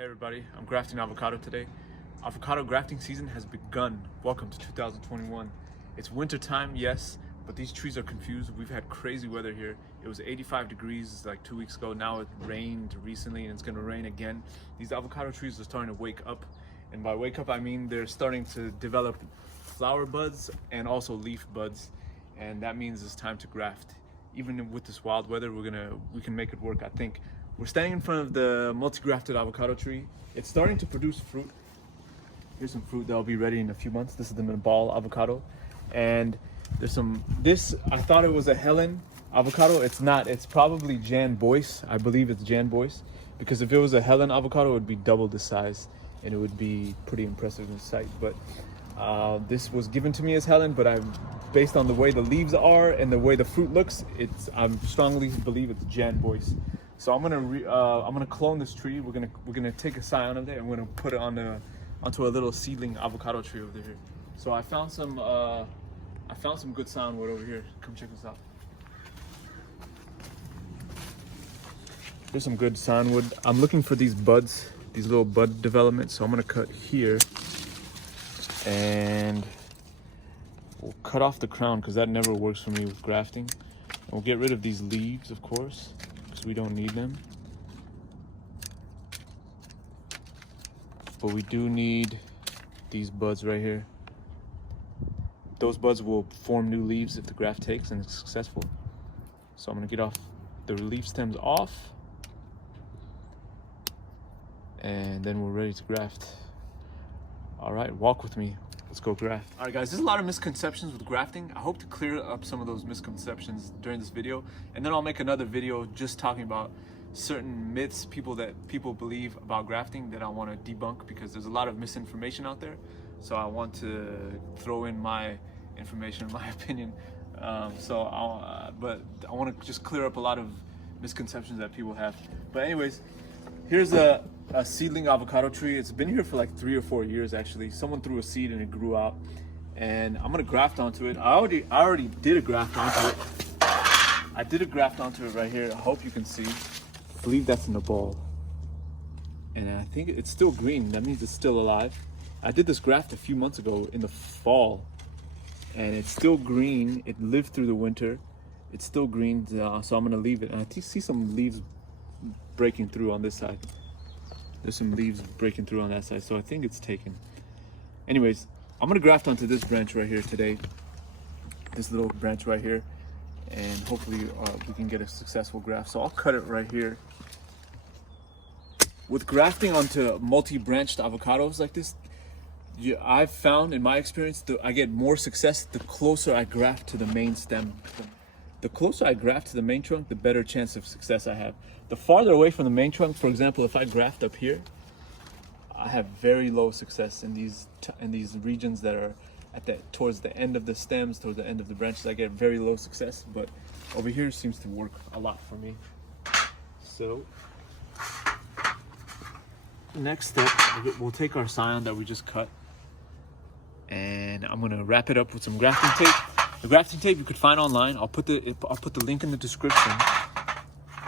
Hey everybody, I'm grafting avocado today. Avocado grafting season has begun. Welcome to 2021. It's winter time, yes, but these trees are confused. We've had crazy weather here. It was 85 degrees like 2 weeks ago. Now it rained recently and it's gonna rain again. These avocado trees are starting to wake up. And by wake up, I mean they're starting to develop flower buds and also leaf buds. And that means it's time to graft. Even with this wild weather, we can make it work, I think. We're standing in front of the multi-grafted avocado tree. It's starting to produce fruit. Here's some fruit that'll be ready in a few months. This is the Nabal avocado. And there's this, I thought it was a Helen avocado. It's not, it's probably Jan Boyce. I believe it's Jan Boyce. Because if it was a Helen avocado, it would be double the size and it would be pretty impressive in sight. But this was given to me as Helen, but based on the way the leaves are and the way the fruit looks, I strongly believe it's Jan Boyce. So I'm gonna clone this tree. We're gonna take a scion of it and we're gonna put it onto a little seedling avocado tree over here. So I found some good scion wood over here. Come check this out. There's some good scion wood. I'm looking for these buds, these little bud developments. So I'm gonna cut here and we'll cut off the crown because that never works for me with grafting. And we'll get rid of these leaves, of course, because we don't need them. But we do need these buds right here. Those buds will form new leaves if the graft takes and it's successful. So I'm gonna get off the leaf stems off. And then we're ready to graft. All right, walk with me. Let's go graft. All right guys, there's a lot of misconceptions with grafting. I hope to clear up some of those misconceptions during this video. And then I'll make another video just talking about certain myths that people believe about grafting that I want to debunk, because there's a lot of misinformation out there. So I want to throw in my information, my opinion. But I want to just clear up a lot of misconceptions that people have. But anyways, here's a seedling avocado tree. It's been here for like 3 or 4 years actually. Someone threw a seed and it grew out. And I'm gonna graft onto it. I already did a graft onto it. I did a graft onto it right here. I hope you can see. I believe that's in the ball. And I think it's still green. That means it's still alive. I did this graft a few months ago in the fall. And it's still green. It lived through the winter. It's still green, so I'm gonna leave it. And I see some leaves breaking through on this side. There's some leaves breaking through on that side, so I think it's taken. Anyways, I'm gonna graft onto this branch right here today. This little branch right here. And hopefully we can get a successful graft. So I'll cut it right here. With grafting onto multi-branched avocados like this, I've found in my experience that I get more success the closer I graft to the main stem. The closer I graft to the main trunk, the better chance of success I have. The farther away from the main trunk, for example, if I graft up here, I have very low success in these regions that are towards the end of the stems, towards the end of the branches. I get very low success, but over here seems to work a lot for me. So next step, we'll take our scion that we just cut, and I'm gonna wrap it up with some grafting tape. The grafting tape you could find online. I'll put the link in the description,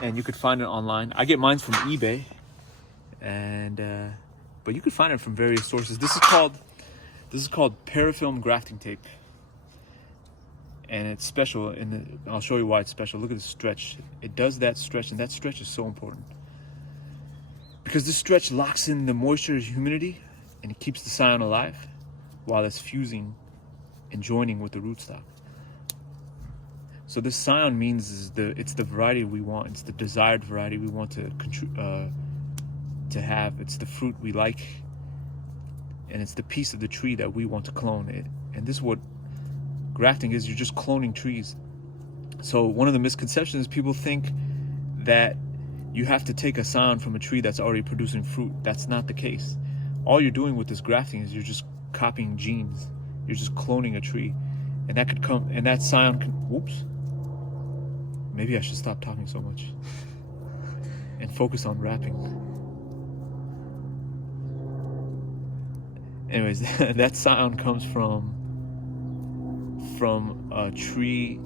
and you could find it online. I get mine from eBay, and but you could find it from various sources. This is called Parafilm grafting tape, and it's special. I'll show you why it's special. Look at the stretch. It does that stretch, and that stretch is so important because this stretch locks in the moisture and humidity, and it keeps the scion alive while it's fusing and joining with the rootstock. So this scion means it's the variety we want. It's the desired variety we want to have. It's the fruit we like, and it's the piece of the tree that we want to clone. And this is what grafting is. You're just cloning trees. So one of the misconceptions is people think that you have to take a scion from a tree that's already producing fruit. That's not the case. All you're doing with this grafting is you're just copying genes. You're just cloning a tree, and that scion can, whoops. Maybe I should stop talking so much and focus on rapping. Anyways, that scion comes from a tree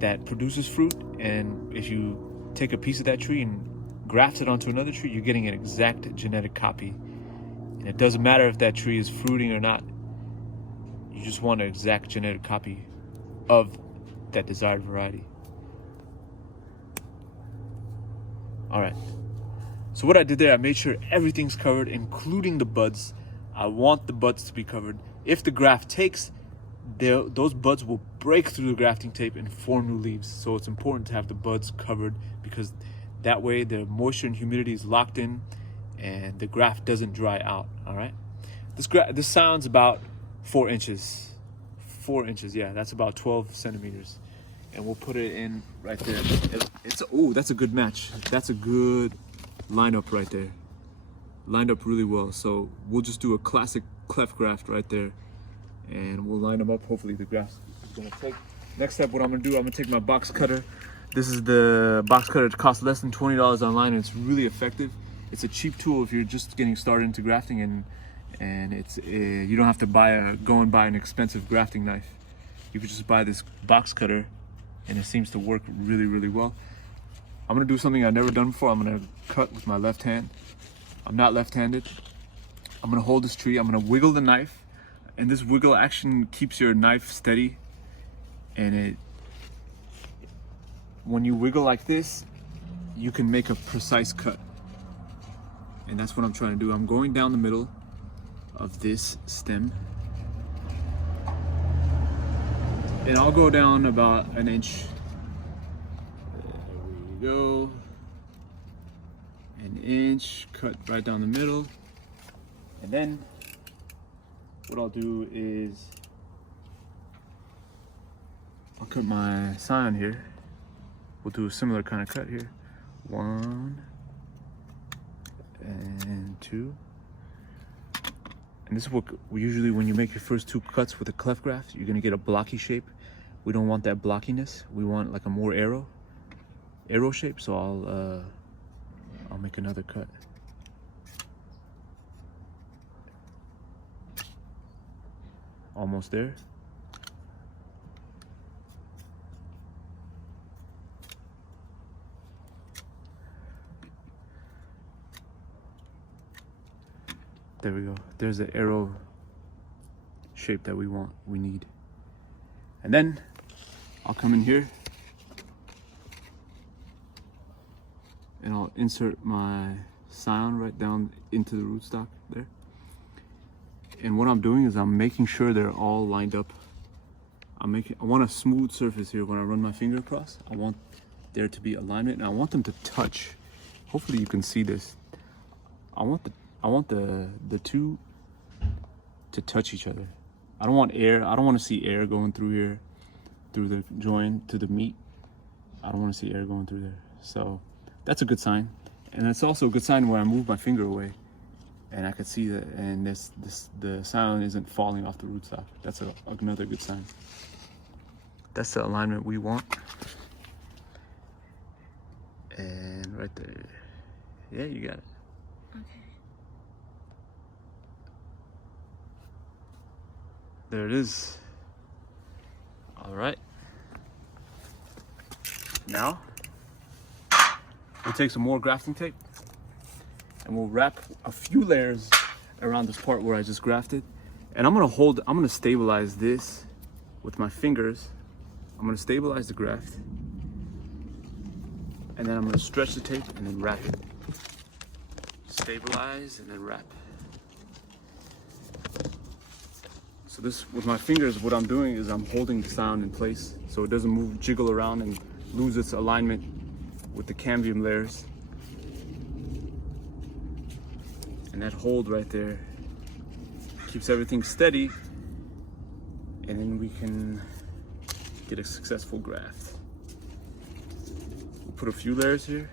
that produces fruit, and if you take a piece of that tree and graft it onto another tree, you're getting an exact genetic copy. And it doesn't matter if that tree is fruiting or not. You just want an exact genetic copy of that desired variety. All right. So what I did there, I made sure everything's covered, including the buds. I want the buds to be covered. If the graft takes, those buds will break through the grafting tape and form new leaves. So it's important to have the buds covered, because that way the moisture and humidity is locked in and the graft doesn't dry out. All right. This sounds about 4 inches. 4 inches, yeah, that's about 12 centimeters. And we'll put it in right there. Oh, that's a good match. That's a good lineup right there. Lined up really well. So we'll just do a classic cleft graft right there, and we'll line them up. Hopefully the graft is gonna take. Next step, what I'm gonna do, I'm gonna take my box cutter. This is the box cutter. It costs less than $20 online, and it's really effective. It's a cheap tool if you're just getting started into grafting, and it's you don't have to go and buy an expensive grafting knife. You could just buy this box cutter, and it seems to work really, really well. I'm gonna do something I've never done before. I'm gonna cut with my left hand. I'm not left-handed. I'm gonna hold this tree. I'm gonna wiggle the knife, and this wiggle action keeps your knife steady. And when you wiggle like this, you can make a precise cut. And that's what I'm trying to do. I'm going down the middle of this stem, and I'll go down about an inch. There we go. An inch, cut right down the middle. And then what I'll do is I'll cut my scion here. We'll do a similar kind of cut here. 1 and 2. And this is what usually when you make your first 2 cuts with a cleft graft, you're gonna get a blocky shape. We don't want that blockiness. We want like a more arrow shape. So I'll make another cut. Almost there. There we go. There's the arrow shape that we need. And then I'll come in here and I'll insert my scion right down into the rootstock there. And what I'm doing is I'm making sure they're all lined up. I want a smooth surface here when I run my finger across. I want there to be alignment, and I want them to touch. Hopefully you can see this. I want the two to touch each other. I don't want air. I don't want to see air going through here, through the joint to the meat. I don't want to see air going through there. So that's a good sign. And that's also a good sign when I move my finger away and I can see that, and the scion isn't falling off the rootstock. That's another good sign. That's the alignment we want. And right there. Yeah, you got it. Okay. There it is. All right. Now, we'll take some more grafting tape and we'll wrap a few layers around this part where I just grafted. And I'm gonna stabilize this with my fingers. I'm gonna stabilize the graft. And then I'm gonna stretch the tape and then wrap it. Stabilize and then wrap. So this, with my fingers, what I'm doing is I'm holding the scion in place so it doesn't move, jiggle around and lose its alignment with the cambium layers. And that hold right there keeps everything steady, and then we can get a successful graft. We'll put a few layers here.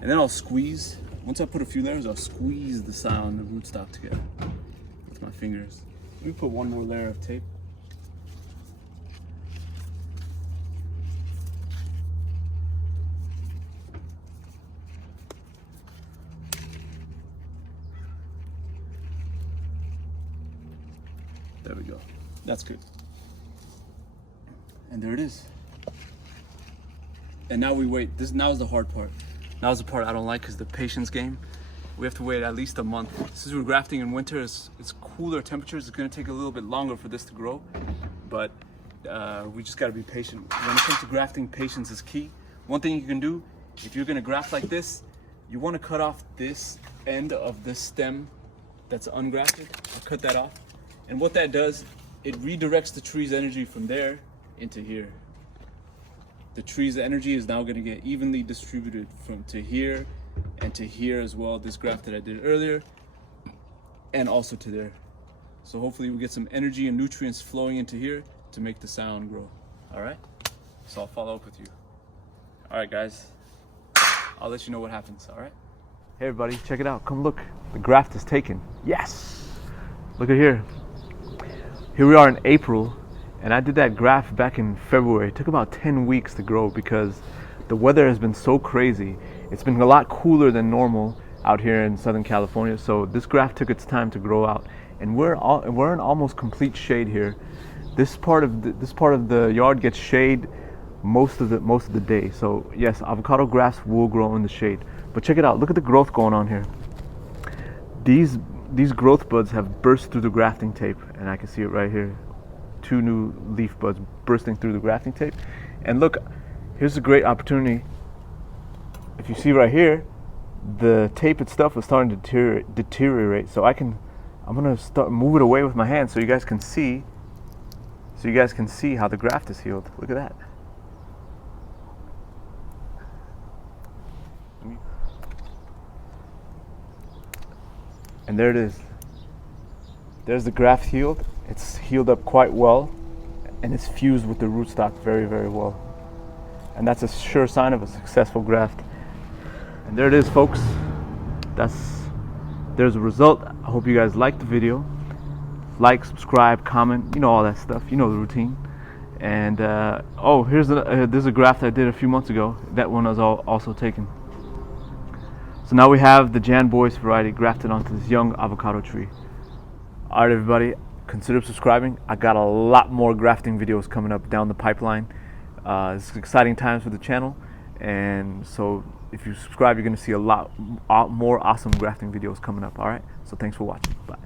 And then I'll squeeze. Once I put a few layers, I'll squeeze the scion and the rootstock together with my fingers. Let me put one more layer of tape. There we go. That's good. And there it is. And now we wait. Now is the hard part. Now is the part I don't like, is the patience game. We have to wait at least a month. Since we're grafting in winter, it's cooler temperatures. It's gonna take a little bit longer for this to grow, but we just gotta be patient. When it comes to grafting, patience is key. One thing you can do, if you're gonna graft like this, you wanna cut off this end of this stem that's ungrafted. Cut that off. And what that does, it redirects the tree's energy from there into here. The tree's energy is now gonna get evenly distributed from to here and to here as well. This graft that I did earlier, and also to there. So hopefully we get some energy and nutrients flowing into here to make the scion grow. All right, so I'll follow up with you. All right, guys, I'll let you know what happens. All right. Hey everybody, check it out. Come look, the graft is taken. Yes, look at here. Here we are in April, and I did that graft back in February. It took about 10 weeks to grow because the weather has been so crazy. It's been a lot cooler than normal out here in Southern California, so this graft took its time to grow out. And we're in almost complete shade here. This part of the yard gets shade most of the day. So yes, avocado grafts will grow in the shade. But check it out. Look at the growth going on here. These growth buds have burst through the grafting tape, and I can see it right here. 2 new leaf buds bursting through the grafting tape. And look, here's a great opportunity. If you see right here, the tape itself is starting to deteriorate. So I'm gonna start move it away with my hand so you guys can see. So you guys can see how the graft is healed. Look at that. And there it is. There's the graft healed. It's healed up quite well, and it's fused with the rootstock very, very well. And that's a sure sign of a successful graft. And there it is, folks. There's a result. I hope you guys liked the video. Like, subscribe, comment, you know, all that stuff. You know the routine. And oh, there's a graft I did a few months ago. That one was also taken. So now we have the Jan Boyce variety grafted onto this young avocado tree. All right, everybody, consider subscribing. I got a lot more grafting videos coming up down the pipeline. It's exciting times for the channel, and so if you subscribe, you're going to see a lot more awesome grafting videos coming up. All right, so thanks for watching. Bye.